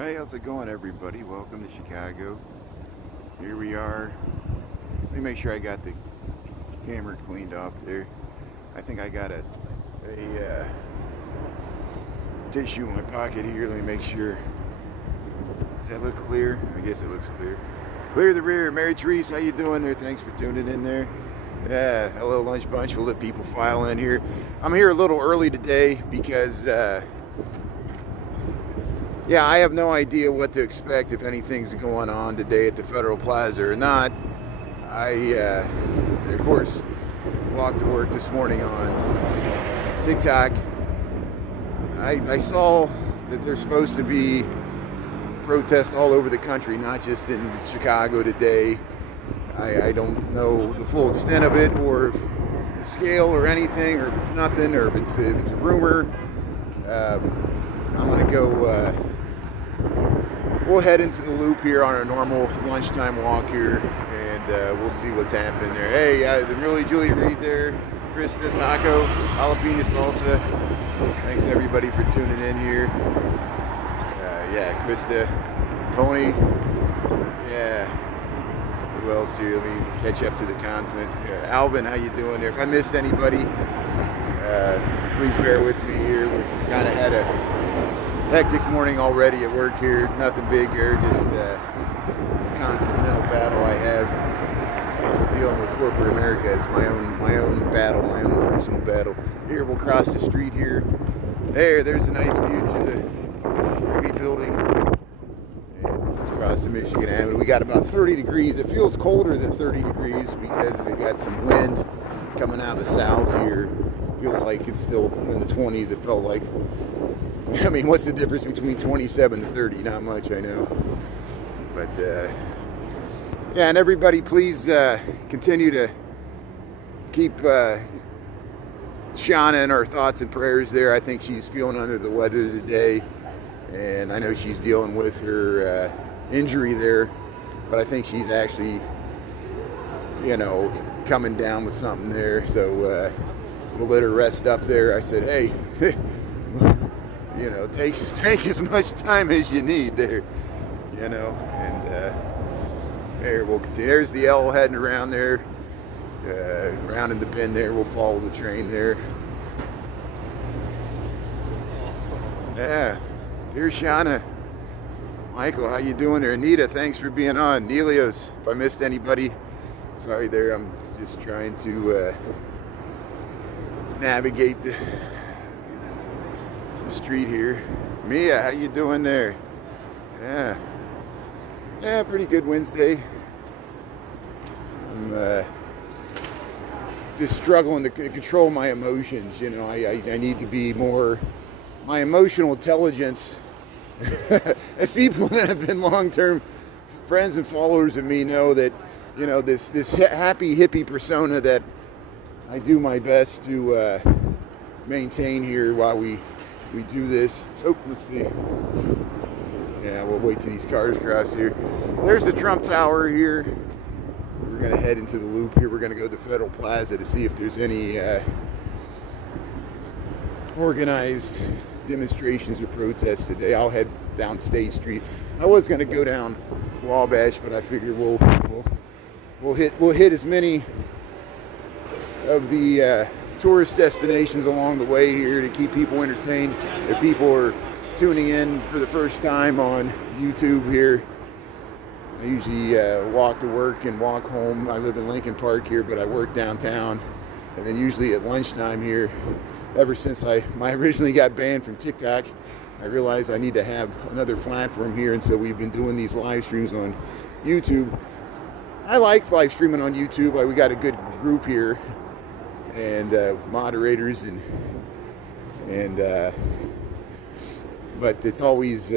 Hey, how's it going, everybody? Welcome to Chicago. Here we are. Let me make sure I got the camera cleaned off there. I think I got a tissue in my pocket here. Let me make sure. Does that look clear? I guess it looks clear. Clear the rear. Mary Therese, how you doing there? Thanks for tuning in there. Yeah, hello Lunch Bunch. We'll let people file in here. I'm here a little early today because yeah, I have no idea what to expect if anything's going on today at the Federal Plaza or not. I, of course, walked to work this morning on TikTok. I saw that there's supposed to be protests all over the country, not just in Chicago today. I don't know the full extent of it, or the scale, or anything, or if it's nothing, or if it's a rumor. I'm gonna go. We'll head into the loop here on our normal lunchtime walk here, and we'll see what's happening there. Hey, the really Julie Reed there, Krista Taco, Jalapeno Salsa. Thanks everybody for tuning in here. Yeah, Krista, Tony. Yeah. Who else here? Let me catch up to the content. Alvin, how you doing there? If I missed anybody, please bear with me here. We kind of had a hectic morning already at work here. Nothing big here, just a constant mental battle I have dealing with corporate America. It's my own battle, my own personal battle. Here, we'll cross the street here. There's a nice view to the Ruby building. And this is across the Michigan Avenue. We got about 30 degrees. It feels colder than 30 degrees because they got some wind coming out of the south here. Feels like it's still in the 20s. It felt like, I mean, what's the difference between 27 to 30? Not much, I know. But, yeah, and everybody, please continue to keep Shauna in our thoughts and prayers there. I think she's feeling under the weather today, and I know she's dealing with her injury there, but I think she's actually, coming down with something there. So we'll let her rest up there. I said, hey, take as much time as you need there, and there we'll continue. There's the L heading around there, around in the bend there. We'll follow the train there. Yeah, here's Shauna. Michael, how you doing there? Anita, thanks for being on. Nelios, if I missed anybody, sorry there. I'm just trying to navigate the street here. Mia, how you doing there? Yeah, pretty good Wednesday. I'm just struggling to control my emotions. I need to be more. My emotional intelligence, as people that have been long-term friends and followers of me know that, this happy hippie persona that I do my best to maintain here while we do this. Oh, let's see. Yeah, we'll wait till these cars cross here. There's the Trump Tower here. We're going to head into the loop here. We're going to go to the Federal Plaza to see if there's any organized demonstrations or protests today. I'll head down State Street. I was going to go down Wabash, but I figure we'll hit as many of the tourist destinations along the way here to keep people entertained. If people are tuning in for the first time on YouTube here, I usually walk to work and walk home. I live in Lincoln Park here, but I work downtown. And then usually at lunchtime here, ever since I originally got banned from TikTok, I realized I need to have another platform here. And so we've been doing these live streams on YouTube. I like live streaming on YouTube. We got a good group here, and moderators, and but it's always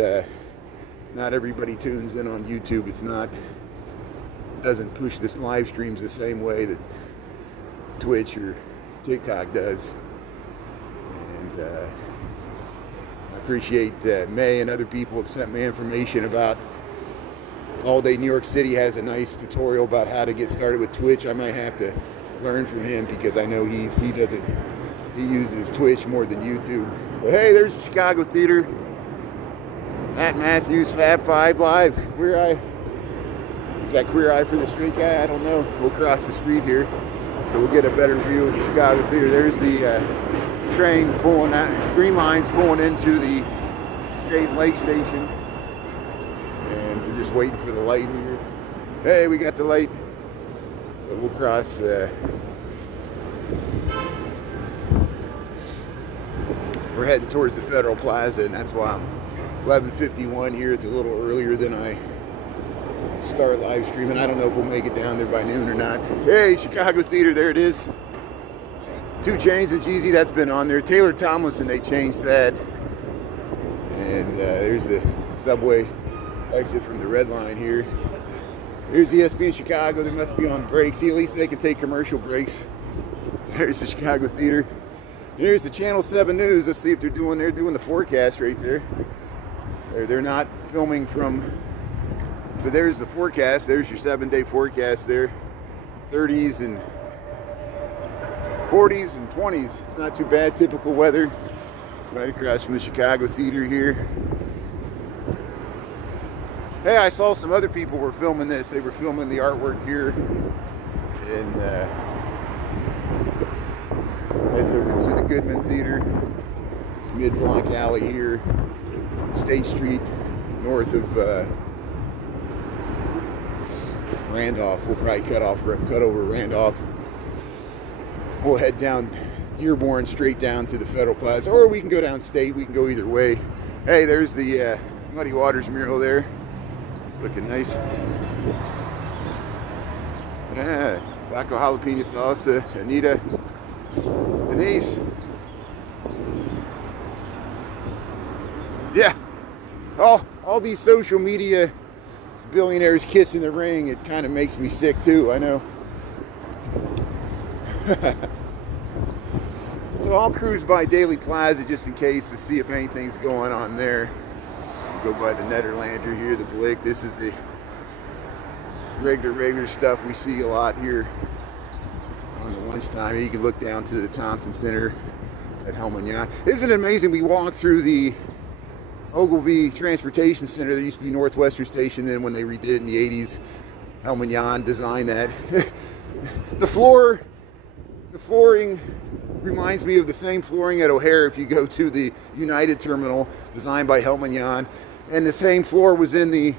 not everybody tunes in on YouTube. Doesn't push this live streams the same way that Twitch or TikTok does. And I appreciate May and other people have sent me information about All Day New York City has a nice tutorial about how to get started with Twitch. I might have to learn from him because I know he uses Twitch more than YouTube. But hey, there's the Chicago Theater. Matt Matthews, Fab 5 Live. Queer Eye. Is that Queer Eye for the Straight Guy? I don't know. We'll cross the street here, so we'll get a better view of the Chicago Theater. There's the train pulling out, green lines pulling into the State Lake Station. And we're just waiting for the light here. Hey, we got the light. So we'll cross. We're heading towards the Federal Plaza, and that's why I'm 11:51 here. It's a little earlier than I start live streaming. I don't know if we'll make it down there by noon or not. Hey, Chicago Theater, there it is. 2 Chainz and Jeezy, that's been on there. Taylor Tomlinson, they changed that. And there's the subway exit from the red line here. Here's ESPN Chicago. They must be on break. See, at least they can take commercial breaks. There's the Chicago Theater. Here's the Channel 7 News. Let's see if they're doing the forecast right there. They're not filming from, so there's the forecast. There's your 7-day forecast there. 30s and 40s and 20s. It's not too bad. Typical weather. Right across from the Chicago Theater here. Hey, I saw some other people were filming this. They were filming the artwork here. And heads over to the Goodman Theater. It's mid-block alley here. State Street, north of Randolph. We'll probably cut over Randolph. We'll head down Dearborn straight down to the Federal Plaza, or we can go down State. We can go either way. Hey, there's the Muddy Waters mural there. It's looking nice. Yeah, taco jalapeno salsa. Anita, Denise. Yeah, all these social media billionaires kissing the ring, it kind of makes me sick too, I know. So I'll cruise by Daily Plaza just in case to see if anything's going on there. Go by the Nederlander here, the Blick. This is the regular stuff we see a lot here on the lunchtime. You can look down to the Thompson Center at Helmand. Isn't it amazing? We walked through the Ogilvy Transportation Center. There used to be Northwestern Station. Then when they redid it in the 80s, Helmand designed that. The flooring reminds me of the same flooring at O'Hare if you go to the United Terminal, designed by Helmand. And the same floor was in the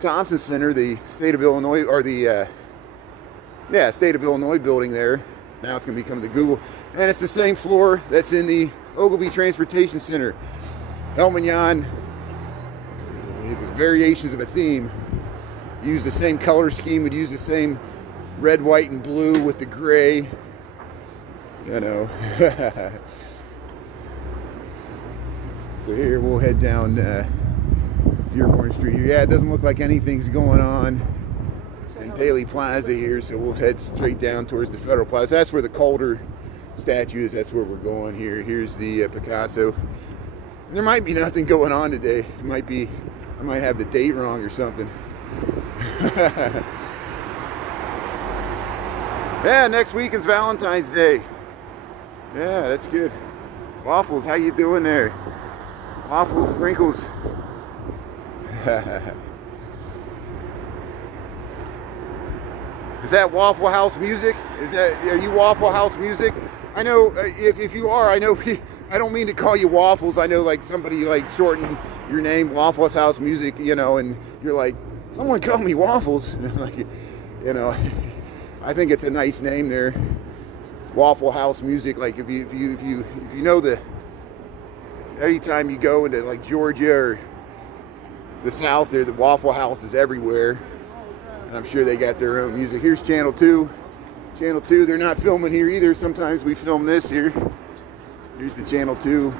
Thompson Center, the State of Illinois, or the State of Illinois building there. Now it's going to become the Google. And it's the same floor that's in the Ogilvy Transportation Center. Helmand, variations of a theme, use the same color scheme, would use the same red, white, and blue with the gray. You know. So here we'll head down Dearborn Street. Yeah, it doesn't look like anything's going on in Daily Plaza here, so we'll head straight down towards the Federal Plaza. That's where the Calder statue is. That's where we're going here. Here's the Picasso. There might be nothing going on today. It might be, I might have the date wrong or something. Yeah, next week is Valentine's Day. Yeah, that's good. Waffles, how you doing there? Waffles, wrinkles. Is that Waffle House music? Are you Waffle House music? I know, if you are, I know, I don't mean to call you Waffles. I know like somebody like shortened your name, Waffle House Music, you know, and you're like, someone call me Waffles. Like, you know, I think it's a nice name there. Waffle House Music. Like if you know the, anytime you go into like Georgia or the South there, the Waffle House is everywhere. And I'm sure they got their own music. Here's Channel 2. Channel 2, they're not filming here either. Sometimes we film this here. Here's the Channel 2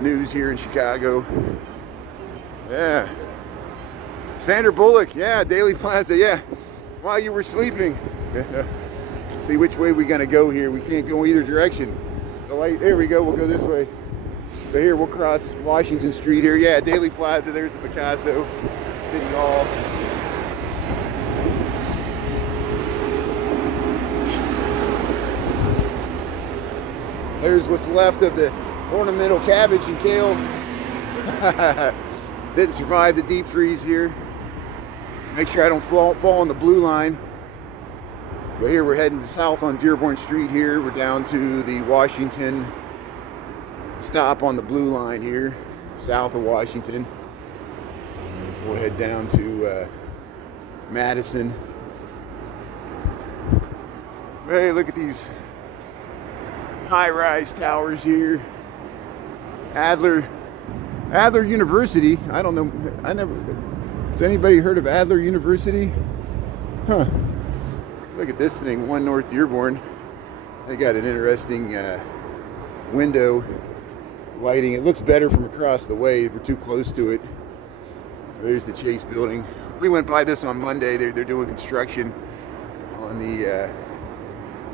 news here in Chicago. Yeah. Sandra Bullock, yeah, Daily Plaza, yeah. While you were sleeping. See which way we're gonna go here. We can't go either direction. The light, there we go, we'll go this way. So here we'll cross Washington Street here. Yeah, Daily Plaza, there's the Picasso, City Hall. There's what's left of the ornamental cabbage and kale Didn't survive the deep freeze here. Make sure I don't fall on the blue line. But here we're heading south on Dearborn Street here. We're down to the Washington stop on the blue line here, south of Washington. We'll head down to Madison. Hey, look at these high-rise towers here. Adler University. I don't know. Has anybody heard of Adler University? Huh. Look at this thing, One North Dearborn. They got an interesting window lighting. It looks better from across the way. We're too close to it. There's the Chase building. We went by this on Monday. They're doing construction on the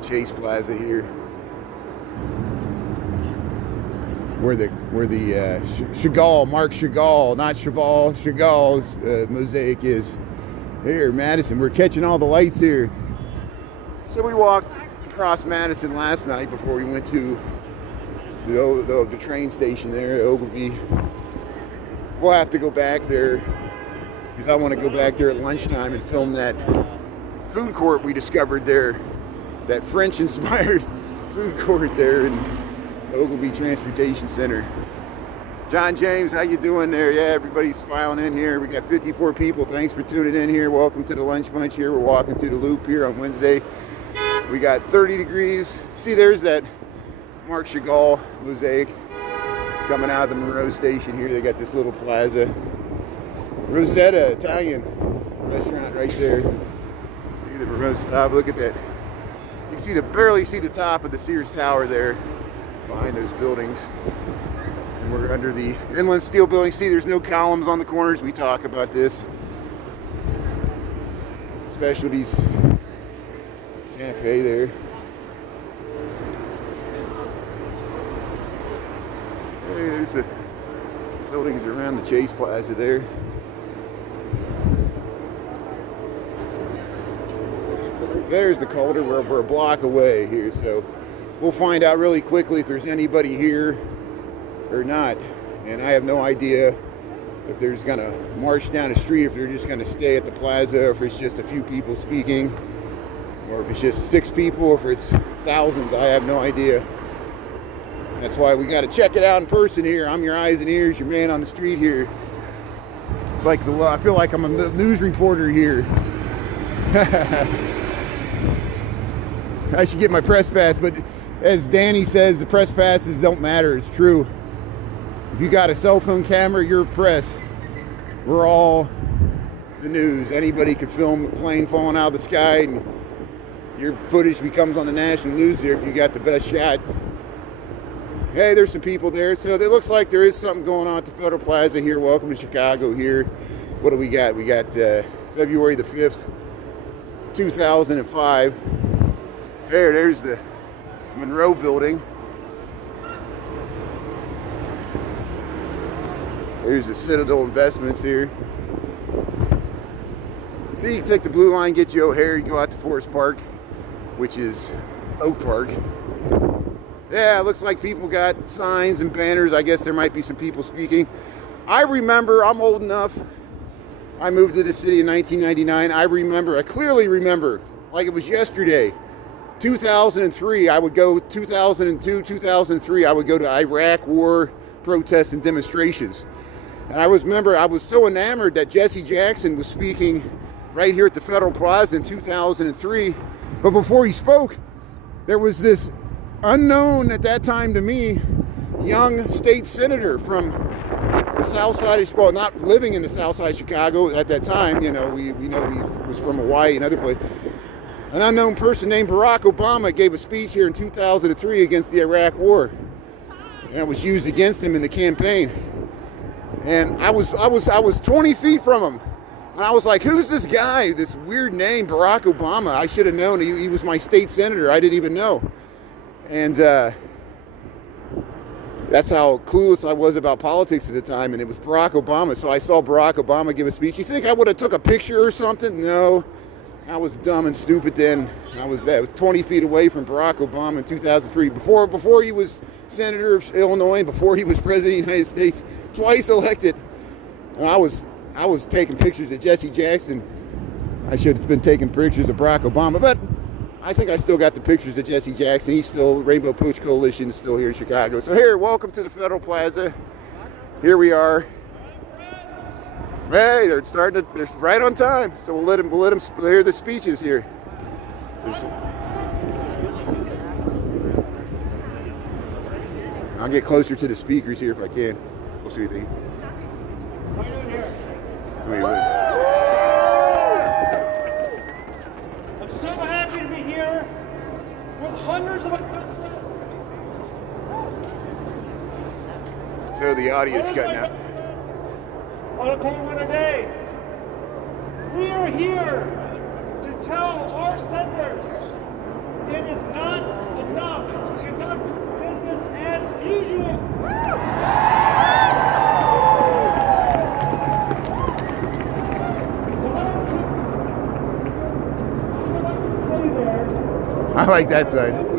Chase Plaza here, where the Chagall, Mark Chagall, not Cheval, Chagall's mosaic is. Here, Madison. We're catching all the lights here. So we walked across Madison last night before we went to the train station there at Ogilvy. We'll have to go back there because I want to go back there at lunchtime and film that food court we discovered there, that French-inspired food court there in Ogilvy Transportation Center. John James, how you doing there? Yeah, everybody's filing in here. We got 54 people. Thanks for tuning in here. Welcome to the Lunch Bunch here. We're walking through the loop here on Wednesday. We got 30 degrees. See, there's that Mark Chagall mosaic coming out of the Monroe Station here. They got this little plaza. Rosetta Italian restaurant right there. Look at the Monroe stop. Look at that. You can barely see the top of the Sears Tower there behind those buildings. And we're under the inland steel building. See, there's no columns on the corners. We talk about this. Specialties Cafe there. Hey, there's the buildings around the Chase Plaza there. So there's the Calder. We're a block away here, so we'll find out really quickly if there's anybody here or not. And I have no idea if there's gonna march down the street, if they're just gonna stay at the plaza, or if it's just a few people speaking, or if it's just 6 people, or if it's thousands. I have no idea. That's why we got to check it out in person here. I'm your eyes and ears, your man on the street here. It's like I feel like I'm a news reporter here. I should get my press pass, but as Danny says, the press passes don't matter. It's true. If you got a cell phone camera, you're press. We're all the news. Anybody could film a plane falling out of the sky, and your footage becomes on the national news there if you got the best shot. Hey, there's some people there. So it looks like there is something going on at the Federal Plaza here. Welcome to Chicago here. What do we got? We got February the 5th, 2005. There's the Monroe building. There's the Citadel Investments here. So you can take the blue line, get you O'Hare, you go out to Forest Park, which is Oak Park. Yeah, it looks like people got signs and banners. I guess there might be some people speaking. I remember, I'm old enough. I moved to the city in 1999. I clearly remember, like it was yesterday, 2003, I would go, 2002, 2003, I would go to Iraq war protests and demonstrations. And I remember I was so enamored that Jesse Jackson was speaking right here at the Federal Plaza in 2003. But before he spoke, there was this unknown at that time to me, young state senator from the south side of, well, not living in the south side of Chicago at that time, you know, we know he was from Hawaii and other places. An unknown person named Barack Obama gave a speech here in 2003 against the Iraq war. And it was used against him in the campaign. And I was 20 feet from him. And I was like, who's this guy, this weird name, Barack Obama? I should have known. He was my state senator. I didn't even know. And that's how clueless I was about politics at the time. And it was Barack Obama. So I saw Barack Obama give a speech. You think I would have took a picture or something? No. I was dumb and stupid then. I was 20 feet away from Barack Obama in 2003. Before he was senator of Illinois, before he was president of the United States, twice elected. And I was taking pictures of Jesse Jackson. I should have been taking pictures of Barack Obama, but I think I still got the pictures of Jesse Jackson. He's still, Rainbow Pooch Coalition is still here in Chicago. So here, welcome to the Federal Plaza. Here we are. Hey, they're right on time. So we'll let them hear the speeches here. I'll get closer to the speakers here if I can. We'll see what they. Wait. I'm so happy to be here with hundreds of. So the audio is cutting out. On a cold winter day, we are here to tell our senators it is not enough to conduct business as usual. I like that side.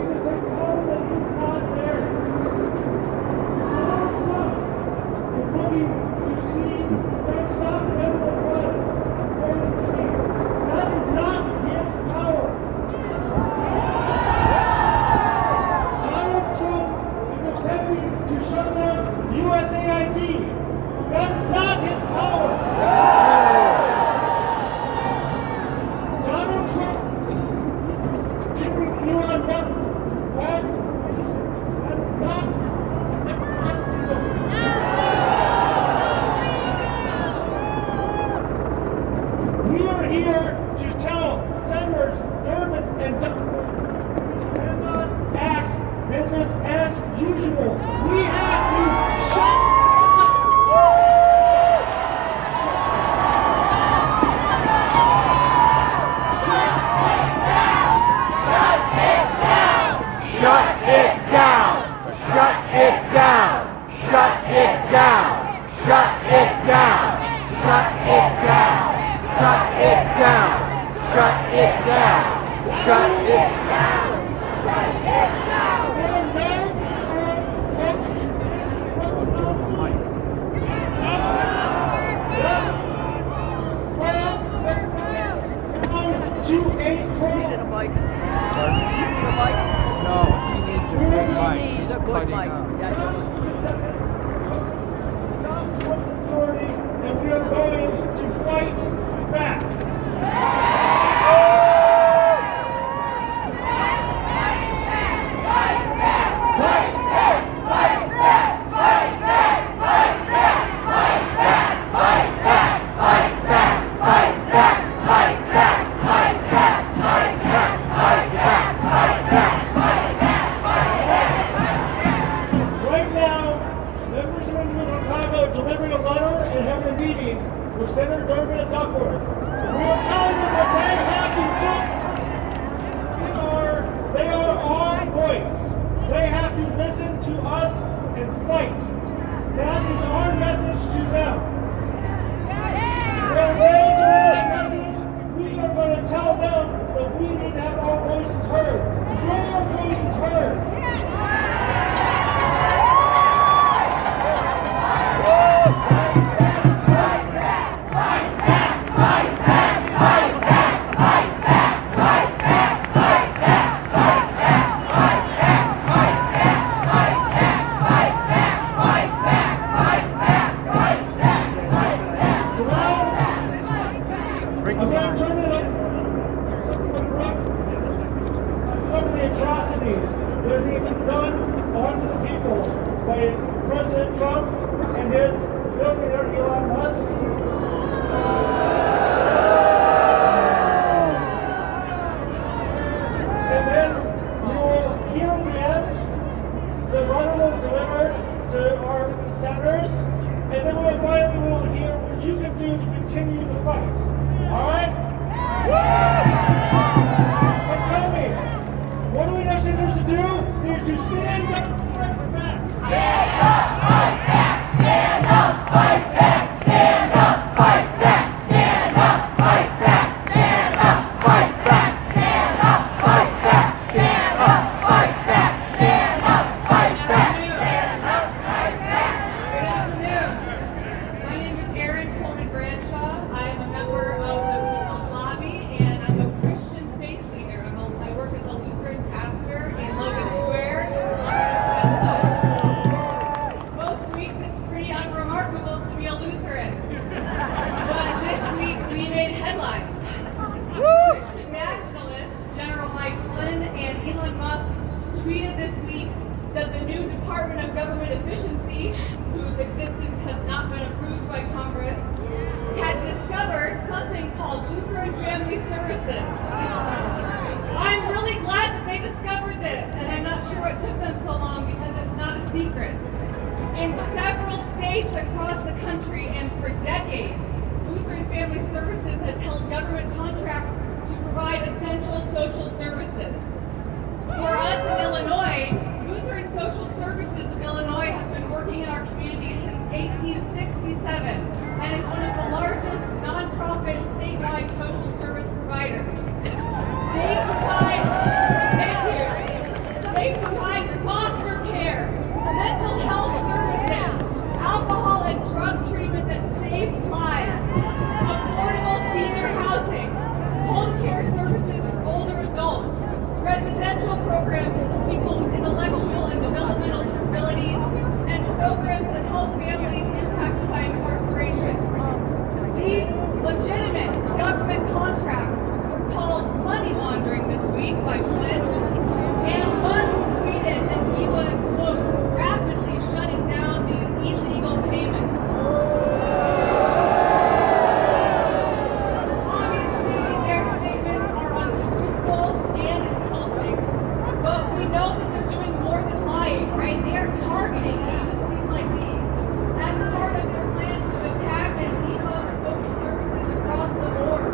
Fight Most weeks it's pretty unremarkable to be a Lutheran. But this week we made headlines. Christian nationalists, General Mike Flynn and Elon Musk, tweeted this week that the new Department of Government Efficiency, whose existence has not been approved by Congress, had discovered something called Lutheran Family Services. I'm really glad that they discovered this, and I'm not sure what took them so long because it's not a secret. In several states across the country and for decades, Lutheran Family Services has held government contracts to provide essential social services. For us in Illinois, Lutheran Social Services of Illinois has been working in our community since 1867 and is one of the largest nonprofit statewide social service providers. They provide foster care, mental health services, alcohol and drug treatment that saves lives, affordable senior housing, home care services for older adults, residential programs for people with intellectual and developmental disabilities, and programs that help families impacted by incarceration. These legitimate government contracts were called money laundering this week by Flynn, and Musk tweeted that he was, quote, rapidly shutting down these illegal payments. Obviously, their statements are untruthful and insulting, but we know that they're doing more than lying, right? They are targeting agencies like these as part of their plans to attack and defund social services across the board,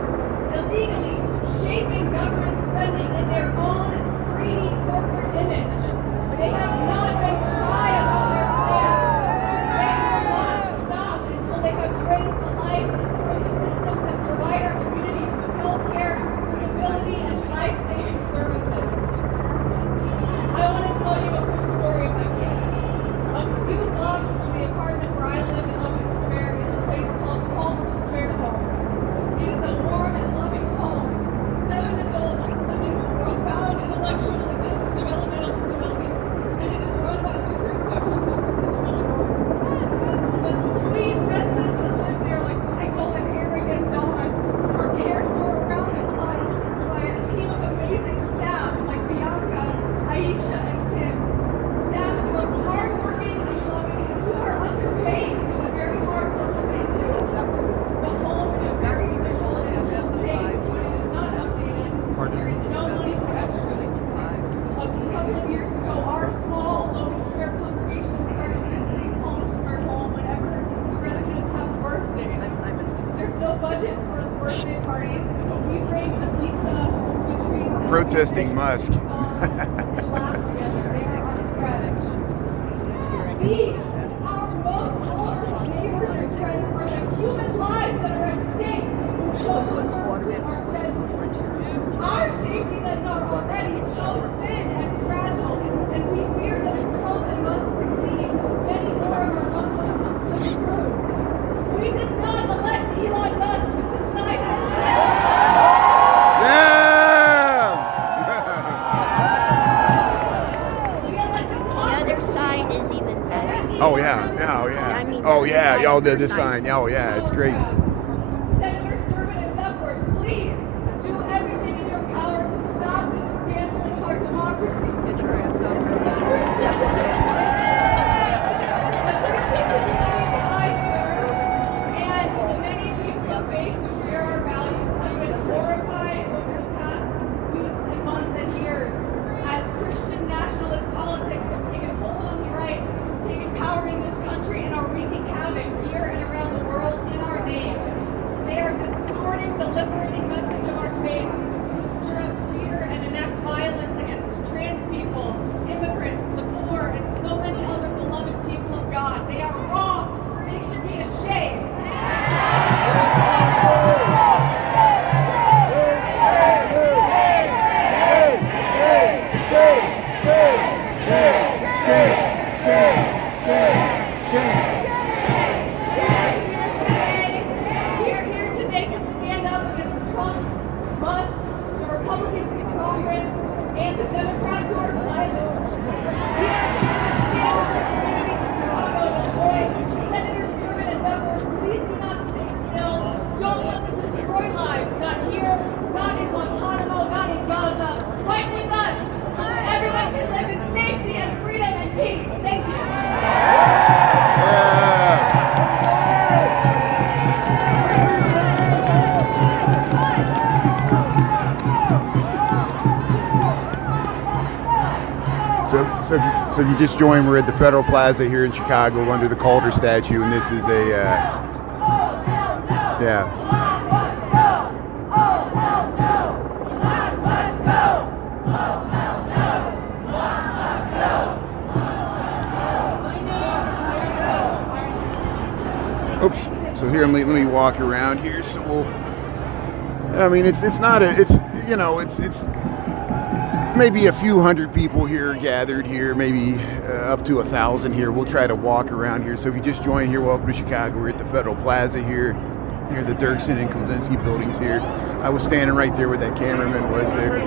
illegally shaping government spending in their own greedy corporate image. They have not been shy about their plans. They will not stop until they have drained the life from the systems that provide our communities with health care, stability, and life-saving services. I want to tell you a quick story of my campus. A few blocks from the apartment where I live in Owen Square is a place called Palm Square Home. It is a warm and loving home. 7 adults living with profound intellectual and developmental disabilities, and it is run by Lutheran Social Services of Illinois. The sweet residents that live there, like Michael and Eric and Dawn, are cared for around the clock by a team of amazing staff like Bianca, Aisha, and Tim. Staff who are hardworking and loving, and who are underpaid for the very hard work that they do. The home is very simple and it is safe when it is not updated. There is no money for extras. A couple of years ago, our small Logan Square congregation started visiting Palm Square Home whenever the residents have birthdays. There's no budget for the birthday parties, but we bring the pizza, we treat them. Protesting Musk. We laugh together. They are our friends. These, our most vulnerable neighbors and friends, are the human lives that are at stake. Social services are friends. Our safety nets are already so thin and fragile, and we fear that the chosen must succeed. Many more of our loved ones will slip through. We did not elect Elon Musk to decide how to live. We elected The Congress. other side is even better. Oh yeah, oh yeah, oh the sign, oh yeah, it's great. Send your servant and upward, please. Do everything in your power to stop the dismantling our democracy. Get your ass up. The Christian community that I serve and the many people of faith who share our values have been horrified over the past weeks and months and years as Christian nationalist politics have taken hold on the right, taken power in this country, and are wreaking havoc here and around the world in our name. They are distorting the liberating message of our faith to stir up fear and enact violence against trans people, immigrants, the poor, and so many other beloved people of God. They are wrong. They should be ashamed. We are here today to stand up against Trump, Musk, the Republicans in Congress, and the Democrats who are silent. We are here to So if you just joined, we're at the Federal Plaza here in Chicago under the Calder statue, and this is a yeah. Oops. So here, let me walk around here. So I mean, it's maybe a few hundred people here gathered here, maybe up to 1,000 here. We'll try to walk around here. So if you just joined here, welcome to Chicago. We're at the Federal Plaza here, near the Dirksen and Klaczynski buildings here. I was standing right there where that cameraman was there.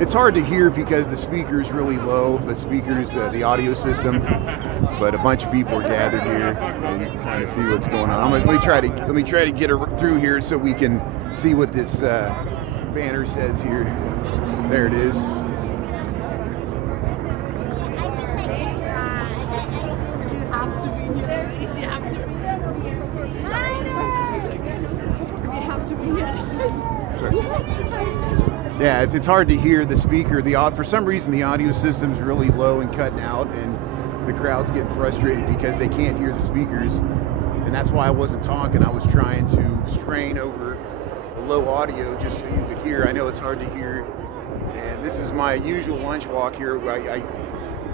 It's hard to hear because the speaker is really low, the audio system, but a bunch of people are gathered here, and you can kind of see what's going on. Let me try to get through here so we can see what this banner says here. There it is. Yeah, it's hard to hear the speaker. For some reason, the audio system's really low and cutting out, and the crowd's getting frustrated because they can't hear the speakers. And that's why I wasn't talking. I was trying to strain over the low audio just so you could hear. I know it's hard to hear. And this is my usual lunch walk here.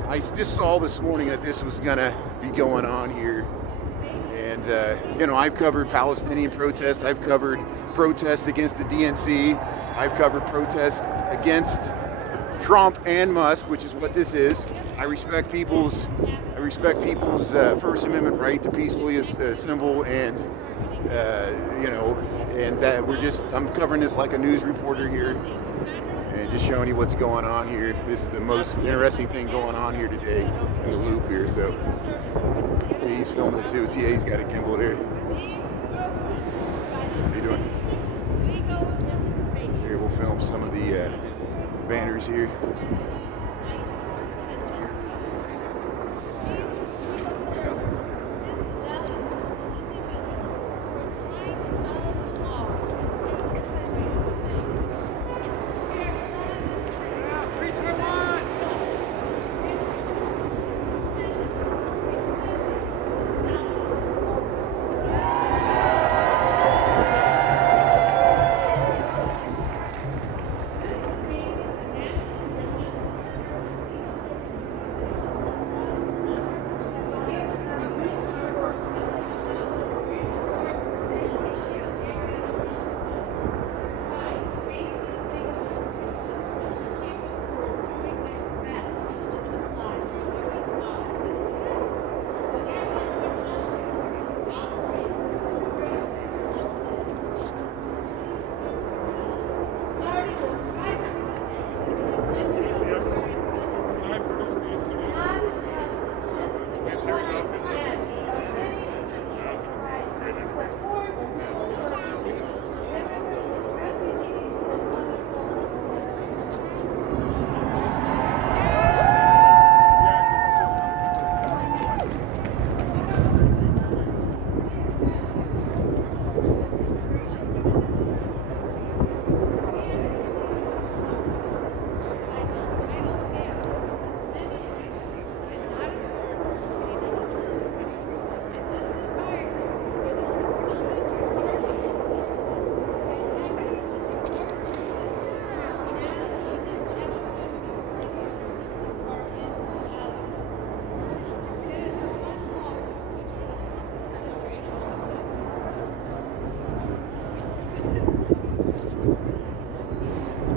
I just saw this morning that this was gonna be going on here. And I've covered Palestinian protests. I've covered protests against the DNC. I've covered protests against Trump and Musk, which is what this is. I respect people's First Amendment right to peacefully assemble, and and that I'm covering this like a news reporter here, and just showing you what's going on here. This is the most interesting thing going on here today in the loop here. So he's filming it too. See, he's got a gimbal there. How you doing? Here, we'll film some of the banners here.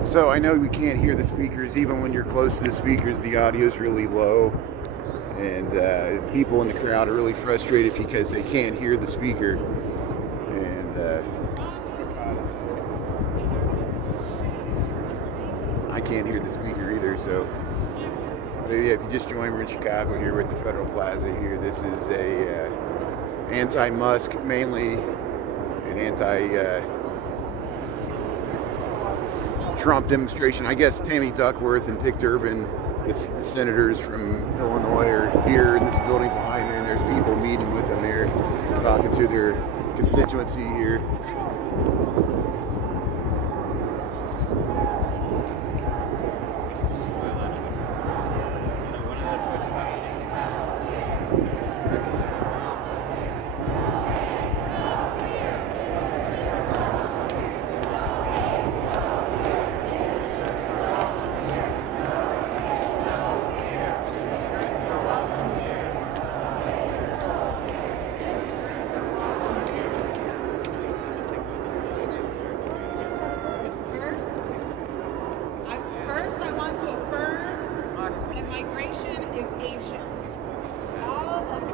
So I know we can't hear the speakers. Even when you're close to the speakers, the audio is really low. And people in the crowd are really frustrated because they can't hear the speaker. And I can't hear the speaker either. So yeah, if you just joined, we're in Chicago here. We're at the Federal Plaza here. This is a anti-Musk, mainly an anti-Trump demonstration. I guess Tammy Duckworth and Dick Durbin, the senators from Illinois, are here in this building behind me, and there's people meeting with them there, talking to their constituency here.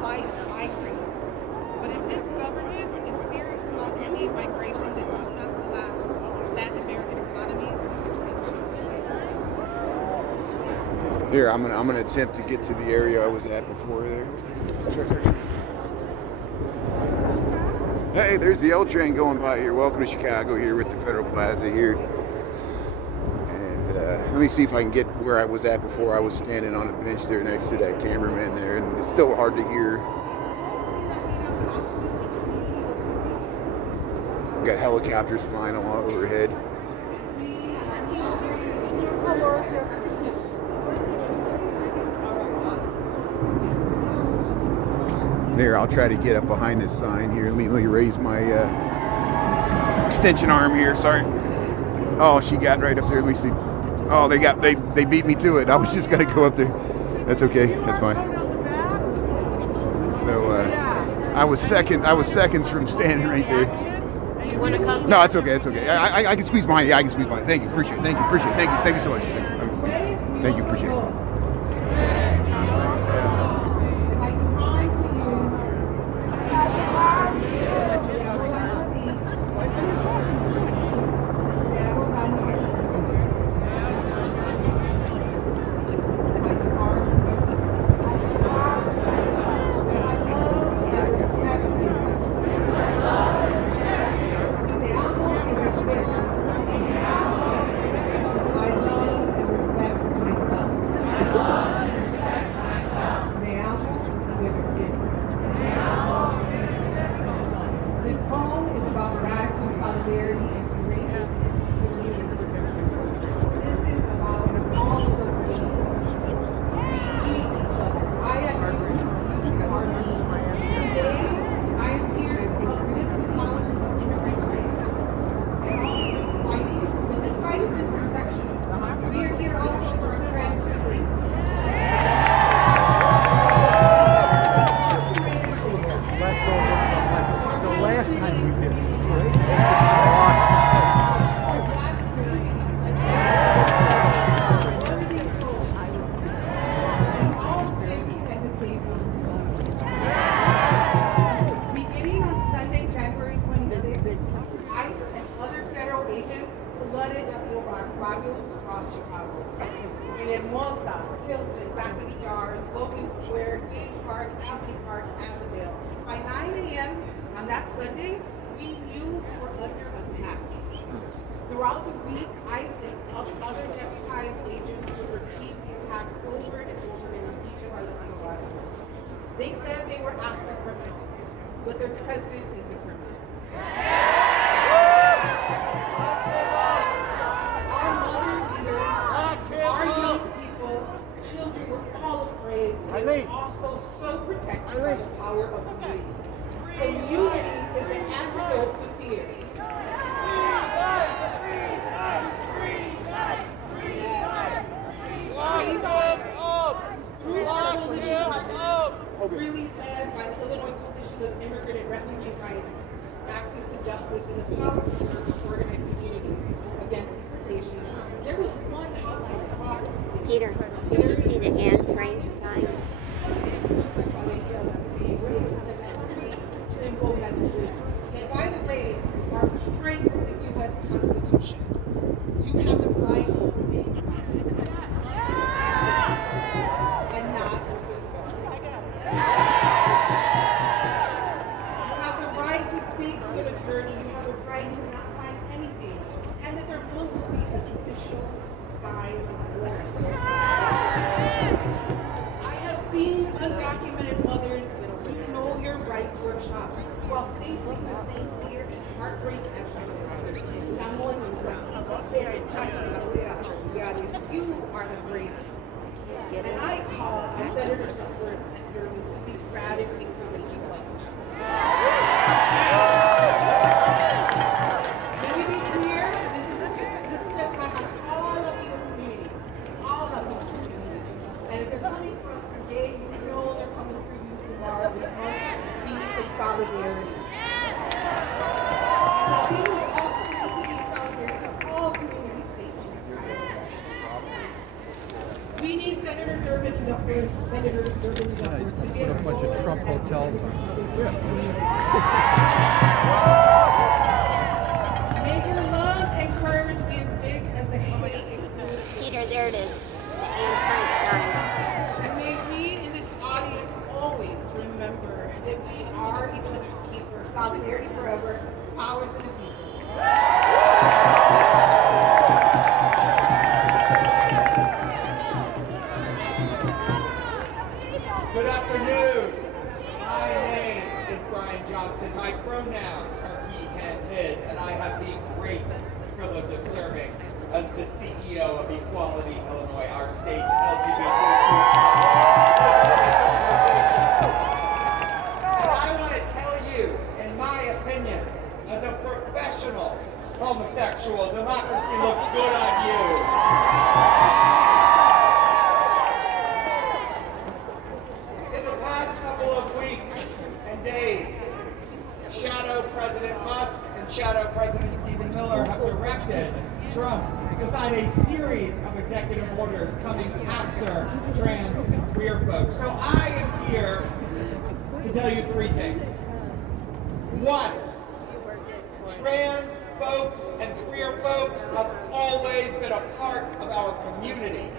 apply to migrate. But if this government is serious about ending migration, then do not collapse Latin American economies. Here, I'm gonna attempt to get to the area I was at before there. Hey, there's the L train going by here. Welcome to Chicago here with the Federal Plaza here. And let me see if I can get where I was at before. I was standing on a bench there next to that cameraman there, and it's still hard to hear. We got helicopters flying all overhead. There, I'll try to get up behind this sign here. Let me raise my extension arm here. Sorry. Oh, she got right up there. Let me see. Oh, they beat me to it. I was just gonna go up there. That's okay. That's fine. So I was seconds from standing right there. You want to come? No, it's okay. It's okay. I can squeeze mine. Yeah, I can squeeze mine. Thank you. Appreciate it. Thank you. Appreciate it. Thank you. Thank you so much. Thank you. Appreciate it. Throughout the week, ICE and other deputized agents would repeat the attacks over and over in each of our Latino rallies. They said they were after criminals, but their president is the criminal. Our mothers here, our young people, children were all afraid, but they were also so protected by the power of community. Community is the antidote to fear. Through our coalition partners, really led by the Illinois Coalition of Immigrant and Refugee Rights, Access to Justice, and the power to work with organized communities against deportation, there was one hotline across the state. Peter, did you see the Anne Frank sign? Three simple messages. And by the way, are straight from the U.S. Constitution. You have the right to remain and not. You have the right to speak to an attorney. You have the right to not sign anything. And that there must be a judicial signed warrant. I have seen undocumented mothers do know your rights workshops while facing the same fear and heartbreak as you are the greatest. And I call on Senator Support and Durham to be radically courageous like Let me be clear, this is an attack on all of your communities. All of your communities. And if they're coming for us today, you know they're coming for you tomorrow. We must be in solidarity. Now, we will also need to be in solidarity with all community spaces. We need Senator Durbin Duckworth to get Trump hotels. May your love and courage be as big as the equity includes. Peter, there it is. The Anne Frank sign. And may we in this audience always remember that we are each other's keeper. Solidarity forever. Power to the people. Good afternoon. My name is Brian Johnson. My pronouns are he, him, his, and I have the great privilege of serving as the CEO of Equality Illinois, our state's LGBTQ organization. And I want to tell you, in my opinion, as a professional homosexual, democracy looks good on you. In the past couple of weeks and days, Shadow President Musk and Shadow President Stephen Miller have directed Trump to sign a series of executive orders coming after trans and queer folks. So I am here to tell you three things. One, trans folks and queer folks have always been a part of our community.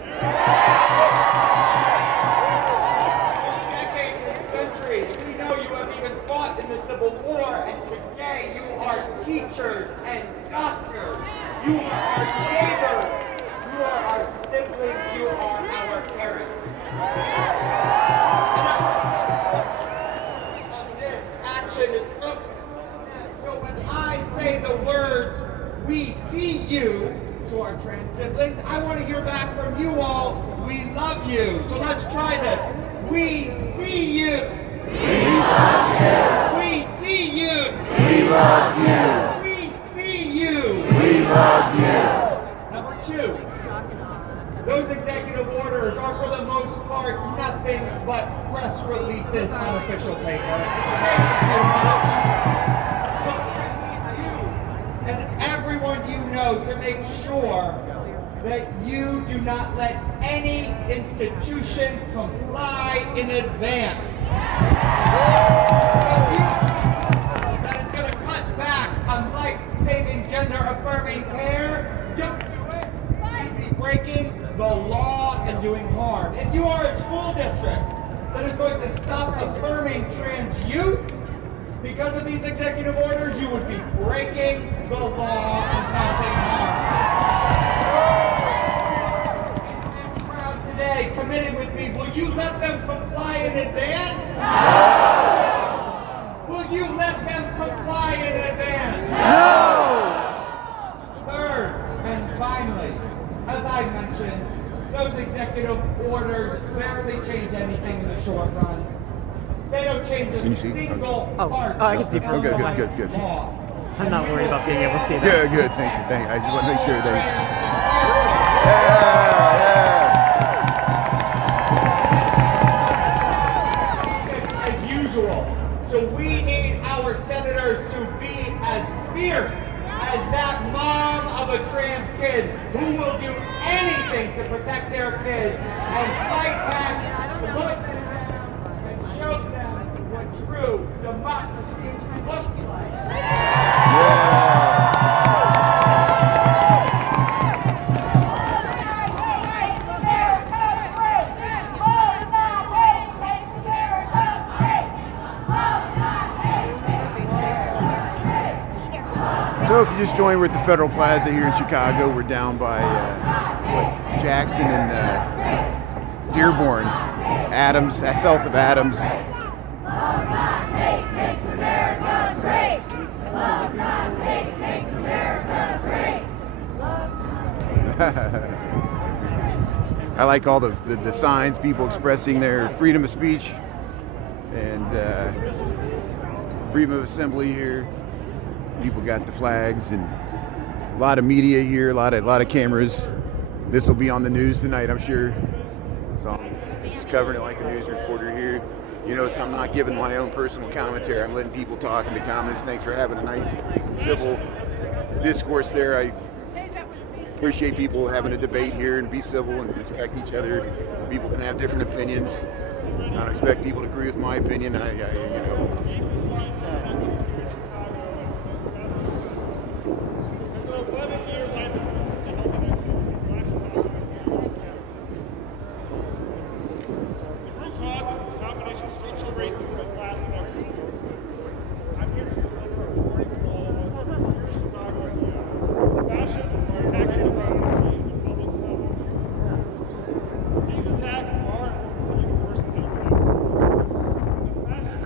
Centuries. We know you have even fought in the Civil War, and today you are teachers and doctors. You are our neighbors. You are our siblings. You are our parents. And this action is from. So when I say the words, "We see you," to our trans siblings, I want to hear back from you all. We love you. So let's try this. We see you. We love you. We see you. We love you. We see you. We love you. Number two, those executive orders are for the most part nothing but press releases on official paper. Thank you much. So you and everyone you know to make sure that you do not let any institution comply in advance. That is going to cut back on life-saving, gender-affirming care. Don't do it. You'd be breaking the law and doing harm. If you are a school district that is going to stop affirming trans youth because of these executive orders, you would be breaking the law and causing harm. Today, committed with me, will you let them comply in advance? No! Will you let them comply in advance? No! Third, and finally, as I mentioned, those executive orders barely change anything in the short run. They don't change a single part I can see of from Illinois good. law. I'm not worried about being able to see that. Good. Thank you. I just want to make sure that. As usual. So we need our senators to be as fierce as that mom of a trans kid who will do anything to protect their kids and fight back, look and show them what true democracy looks like. So if you just joined, we're at the Federal Plaza here in Chicago. We're down by Jackson and Dearborn, Adams, south of Adams. Love not hate makes America great. Love not hate makes America great. Love not hate. I like all the signs, people expressing their freedom of speech and freedom of assembly here. People got the flags and a lot of media here, a lot of cameras. This will be on the news tonight, I'm sure. So I'm just covering it like a news reporter here. You notice I'm not giving my own personal commentary. I'm letting people talk in the comments. Thanks for having a nice civil discourse there. I appreciate people having a debate here and be civil and respect each other. People can have different opinions. I don't expect people to agree with my opinion.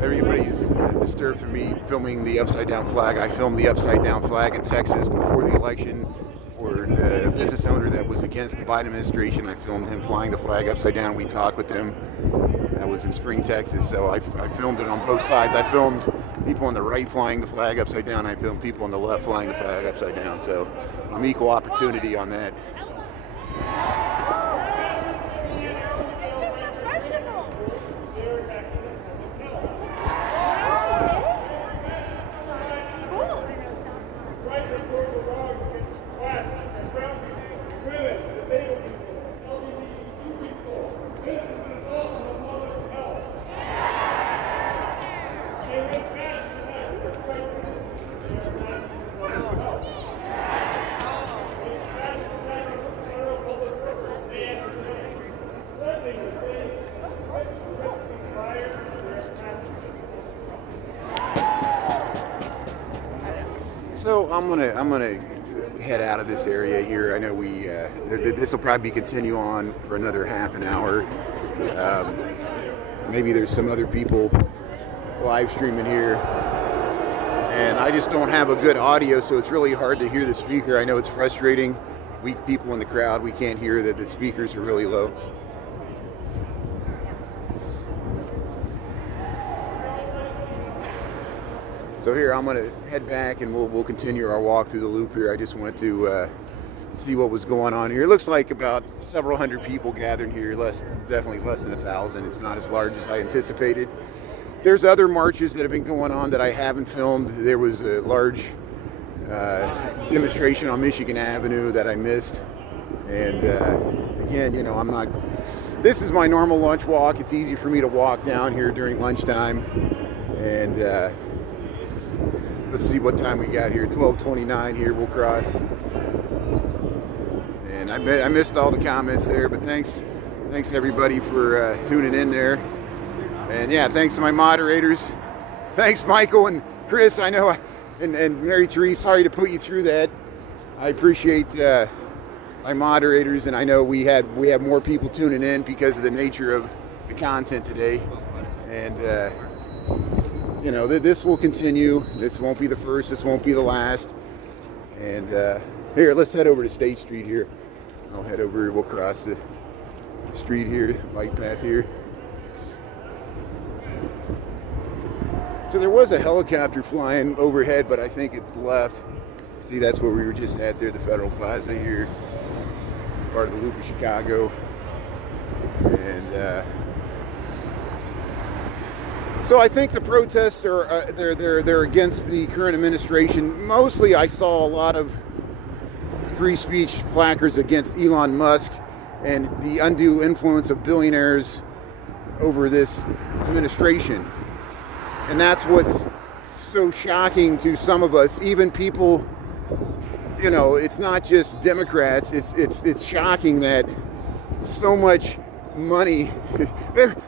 Everybody's disturbed for me filming the upside down flag. I filmed the upside down flag in Texas before the election for a business owner that was against the Biden administration. I filmed him flying the flag upside down. We talked with him. That was in Spring, Texas. So I filmed it on both sides. I filmed people on the right flying the flag upside down. I filmed people on the left flying the flag upside down. So I'm equal opportunity on that. So I'm gonna head out of this area here. I know this will probably continue on for another half an hour. Maybe there's some other people live streaming here, and I just don't have a good audio, so it's really hard to hear the speaker. I know it's frustrating. Weak people in the crowd, we can't hear that the speakers are really low. So here, I'm going to head back and we'll continue our walk through the loop here. I just went to see what was going on here. It looks like about several hundred people gathered here, definitely less than 1,000. It's not as large as I anticipated. There's other marches that have been going on that I haven't filmed. There was a large demonstration on Michigan Avenue that I missed. And again, this is my normal lunch walk. It's easy for me to walk down here during lunchtime. And let's see what time we got here. 12:29 here. We'll cross. And I missed all the comments there, but thanks everybody for tuning in there. And yeah, thanks to my moderators. Thanks Michael and Chris. I know, and Mary Therese. Sorry to put you through that. I appreciate my moderators, and I know we have more people tuning in because of the nature of the content today. And this will continue. This won't be the first. This won't be the last. And here, let's head over to State Street here. I'll head over. We'll cross the street here, bike path here. So there was a helicopter flying overhead, but I think it's left. See, that's where we were just at there, the Federal Plaza here, part of the Loop of Chicago. And so I think the protests are they're against the current administration. Mostly, I saw a lot of free speech placards against Elon Musk and the undue influence of billionaires over this administration. And that's what's so shocking to some of us, even people. It's not just Democrats. It's shocking that so much money.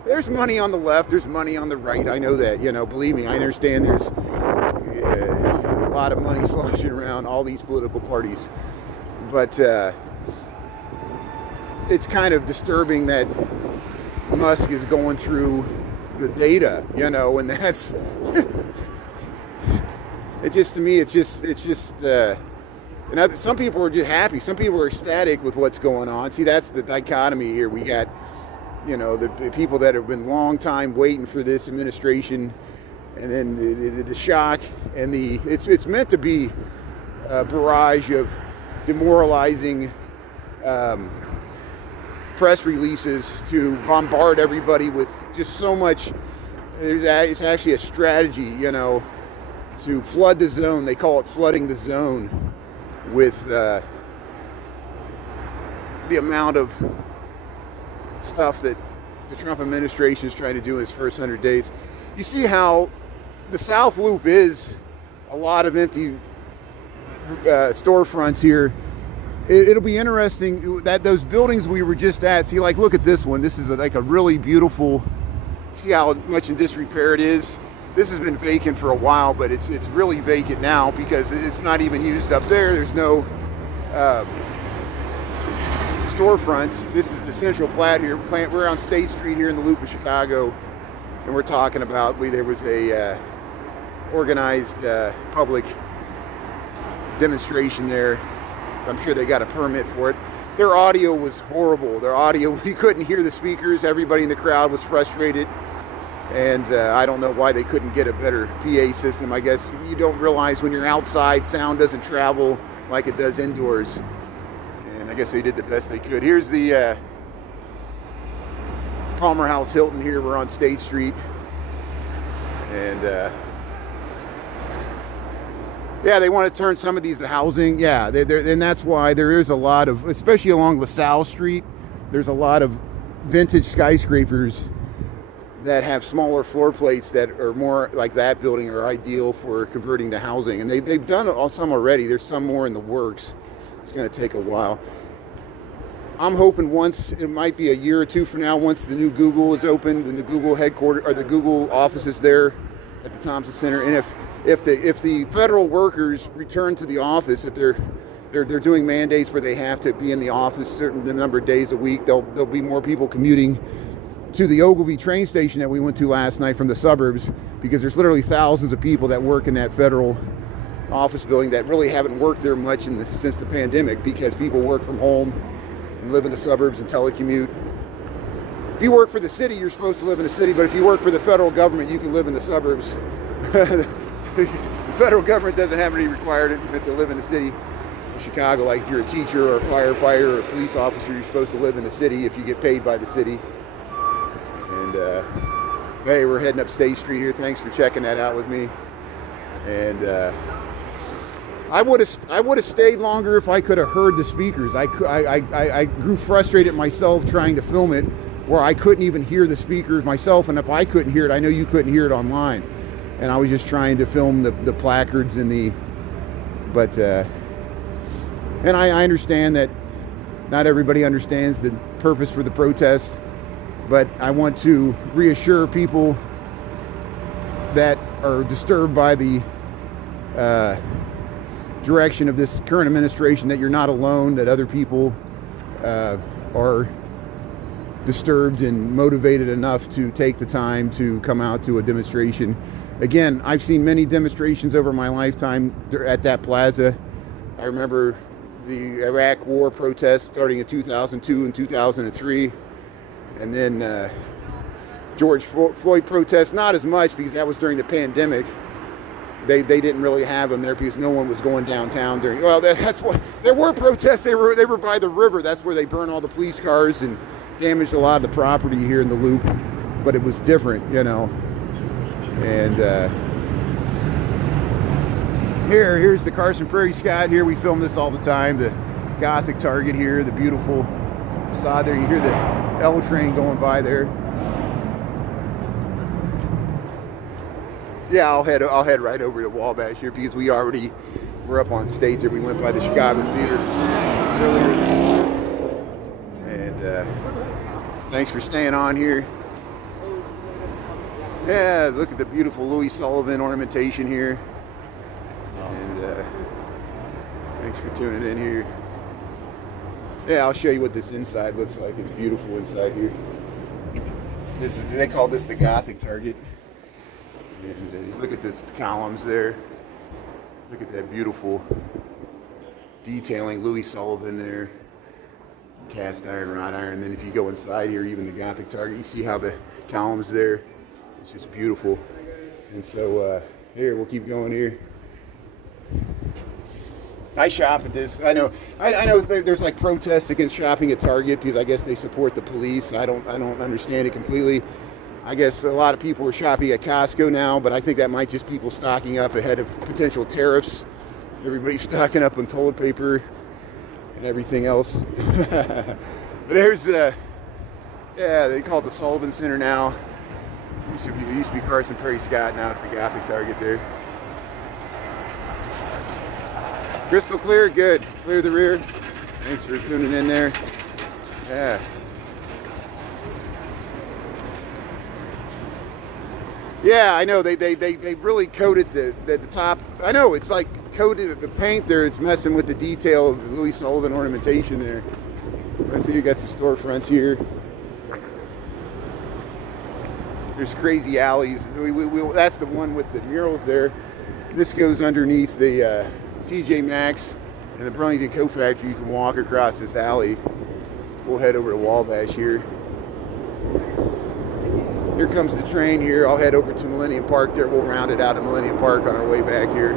There's money on the left. There's money on the right. I know that. Believe me, I understand. There's a lot of money sloshing around all these political parties, but it's kind of disturbing that Musk is going through the data. And that's it. Just to me, it's just. And some people are just happy. Some people are ecstatic with what's going on. See, that's the dichotomy here. We got, the people that have been long time waiting for this administration, and then the shock and it's meant to be a barrage of demoralizing press releases to bombard everybody with just so much. It's actually a strategy, to flood the zone. They call it flooding the zone with the amount of stuff that the Trump administration is trying to do in its first 100 days. You see how the South Loop is a lot of empty storefronts here. It'll be interesting that those buildings we were just at, see, like, look at this one. This is like a really beautiful, see how much in disrepair it is? This has been vacant for a while, but it's really vacant now because it's not even used up there. There's no storefronts. This is the Central Platte here. We're on State Street here in the Loop of Chicago, and we're talking about there was a organized public demonstration there. I'm sure they got a permit for it. Their audio was horrible. Their audio, you couldn't hear the speakers. Everybody in the crowd was frustrated. And I don't know why they couldn't get a better PA system. I guess you don't realize when you're outside, sound doesn't travel like it does indoors. And I guess they did the best they could. Here's the Palmer House Hilton here. We're on State Street. And yeah, they want to turn some of these to housing. Yeah, and that's why there is a lot of, especially along LaSalle Street, there's a lot of vintage skyscrapers that have smaller floor plates that are more like that building are ideal for converting to housing. And they've done some already. There's some more in the works. It's going to take a while. I'm hoping once, it might be a year or two from now, once the new Google is opened and the Google headquarters or the Google office is there at the Thompson Center, and if the federal workers return to the office, if they're doing mandates where they have to be in the office a certain number of days a week, there'll be more people commuting to the Ogilvie train station that we went to last night from the suburbs, because there's literally thousands of people that work in that federal office building that really haven't worked there much since the pandemic, because people work from home and live in the suburbs and telecommute. If you work for the city, you're supposed to live in the city, but if you work for the federal government, you can live in the suburbs. The federal government doesn't have any requirement to live in the city of Chicago. Like if you're a teacher or a firefighter or a police officer, you're supposed to live in the city if you get paid by the city. And hey, we're heading up State Street here. Thanks for checking that out with me. And I would have stayed longer if I could have heard the speakers. I grew frustrated myself trying to film it, where I couldn't even hear the speakers myself. And if I couldn't hear it, I know you couldn't hear it online. And I was just trying to film the placards and and I understand that not everybody understands the purpose for the protest, but I want to reassure people that are disturbed by the direction of this current administration that you're not alone, that other people are disturbed and motivated enough to take the time to come out to a demonstration. Again, I've seen many demonstrations over my lifetime at that plaza. I remember the Iraq War protests starting in 2002 and 2003. And then George Floyd protests, not as much because that was during the pandemic. They didn't really have them there because no one was going downtown during. Well, that's what there were protests. They were by the river. That's where they burned all the police cars and damaged a lot of the property here in the Loop. But it was different, you know. And here's the Carson Prairie Scott. Here we film this all the time. The Gothic Target here, the beautiful facade there. You hear the L train going by there. Yeah, I'll head right over to Wabash here because we're up on stage there. We went by the Chicago Theater earlier this morning. And thanks for staying on here. Yeah, look at the beautiful Louis Sullivan ornamentation here. And thanks for tuning in here. Yeah, I'll show you what this inside looks like. It's beautiful inside here. They call this the Gothic Target. And look at this columns there. Look at that beautiful detailing, Louis Sullivan there. Cast iron, wrought iron. And then if you go inside here, even the Gothic Target, you see how the columns there. It's just beautiful. And so here, we'll keep going here. I shop at this. I know there's like protests against shopping at Target because I guess they support the police. I don't understand it completely. I guess a lot of people are shopping at Costco now, but I think that might just people stocking up ahead of potential tariffs. Everybody's stocking up on toilet paper and everything else. But there's Yeah, they call it the Sullivan Center now. It used to be Carson Perry Scott, now it's the Gothic Target there. Crystal clear, good. Clear the rear. Thanks for tuning in there. Yeah. Yeah, I know, they really coated the top. I know, it's like coated the paint there, it's messing with the detail of the Louis Sullivan ornamentation there. I see you got some storefronts here. There's crazy alleys. That's the one with the murals there. This goes underneath the TJ Maxx and the Burlington Coat Factory. You can walk across this alley. We'll head over to Wabash here. Here comes the train here. I'll head over to Millennium Park there. We'll round it out at Millennium Park on our way back here.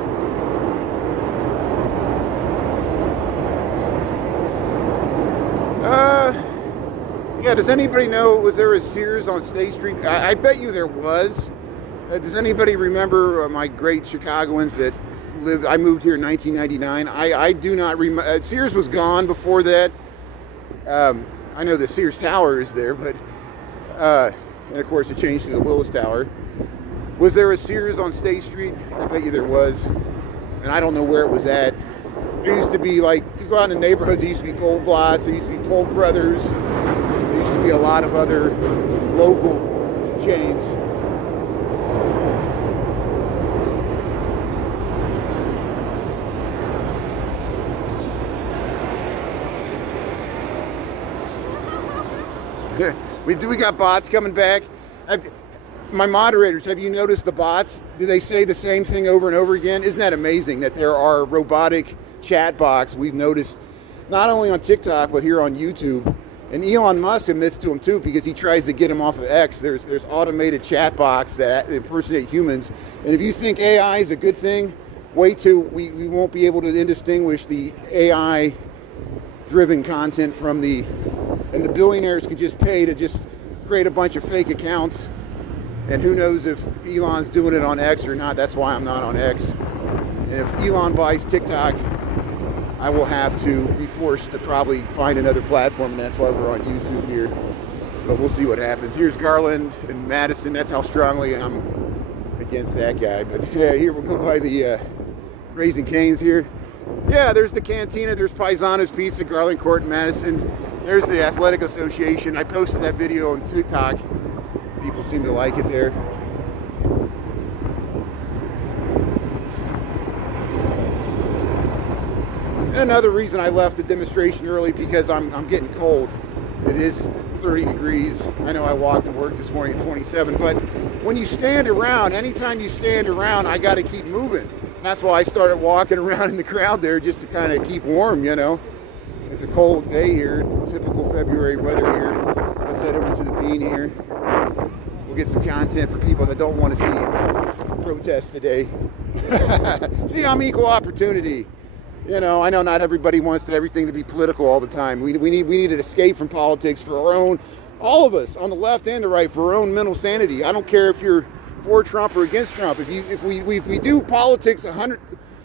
Yeah, does anybody know, was there a Sears on State Street? I bet you there was. Does anybody remember my great Chicagoans that lived, I moved here in 1999. I do not remember, Sears was gone before that. I know the Sears Tower is there, but, and of course it changed to the Willis Tower. Was there a Sears on State Street? I bet you there was. And I don't know where it was at. There used to be, like, you go out in the neighborhoods, there used to be Goldblatt's, there used to be Polk Brothers. There used to be a lot of other local chains. We got bots coming back. My moderators, have you noticed the bots? Do they say the same thing over and over again? Isn't that amazing that there are robotic chat bots we've noticed not only on TikTok but here on YouTube? And Elon Musk admits to him too, because he tries to get him off of X. There's automated chat bots that impersonate humans. And if you think AI is a good thing, wait till we won't be able to distinguish the AI driven content from the, and the billionaires could just pay to just create a bunch of fake accounts. And who knows if Elon's doing it on X or not. That's why I'm not on X. And if Elon buys TikTok, I will have to be forced to probably find another platform, and that's why we're on YouTube here. But we'll see what happens. Here's Garland and Madison. That's how strongly I'm against that guy. But yeah, here we'll go by the Raising Cane's here. Yeah, there's the Cantina. There's Paisano's Pizza, Garland Court, and Madison. There's the Athletic Association. I posted that video on TikTok. People seem to like it there. And another reason I left the demonstration early, because I'm getting cold. It is 30 degrees. I know I walked to work this morning at 27, but when you stand around, anytime you stand around, I got to keep moving. And that's why I started walking around in the crowd there, just to kind of keep warm, you know. It's a cold day here, typical February weather here. Let's head over to the Bean here. We'll get some content for people that don't want to see protests today. See, I'm equal opportunity. You know, I know not everybody wants everything to be political all the time. We need an escape from politics for our own, all of us, on the left and the right, for our own mental sanity. I don't care if you're for Trump or against Trump. If we do politics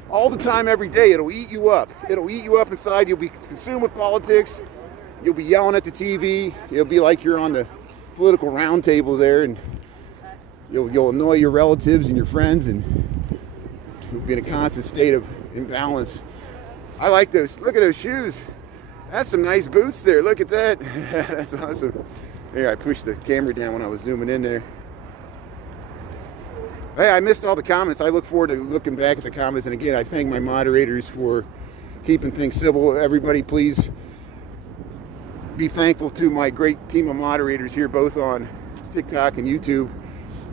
all the time, every day, it'll eat you up. It'll eat you up inside. You'll be consumed with politics. You'll be yelling at the TV. It'll be like you're on the political round table there, and you'll annoy your relatives and your friends, and you'll be in a constant state of imbalance. I like those. Look at those shoes. That's some nice boots there. Look at that. That's awesome. There, I pushed the camera down when I was zooming in there. Hey, I missed all the comments. I look forward to looking back at the comments. And again, I thank my moderators for keeping things civil. Everybody, please be thankful to my great team of moderators here, both on TikTok and YouTube.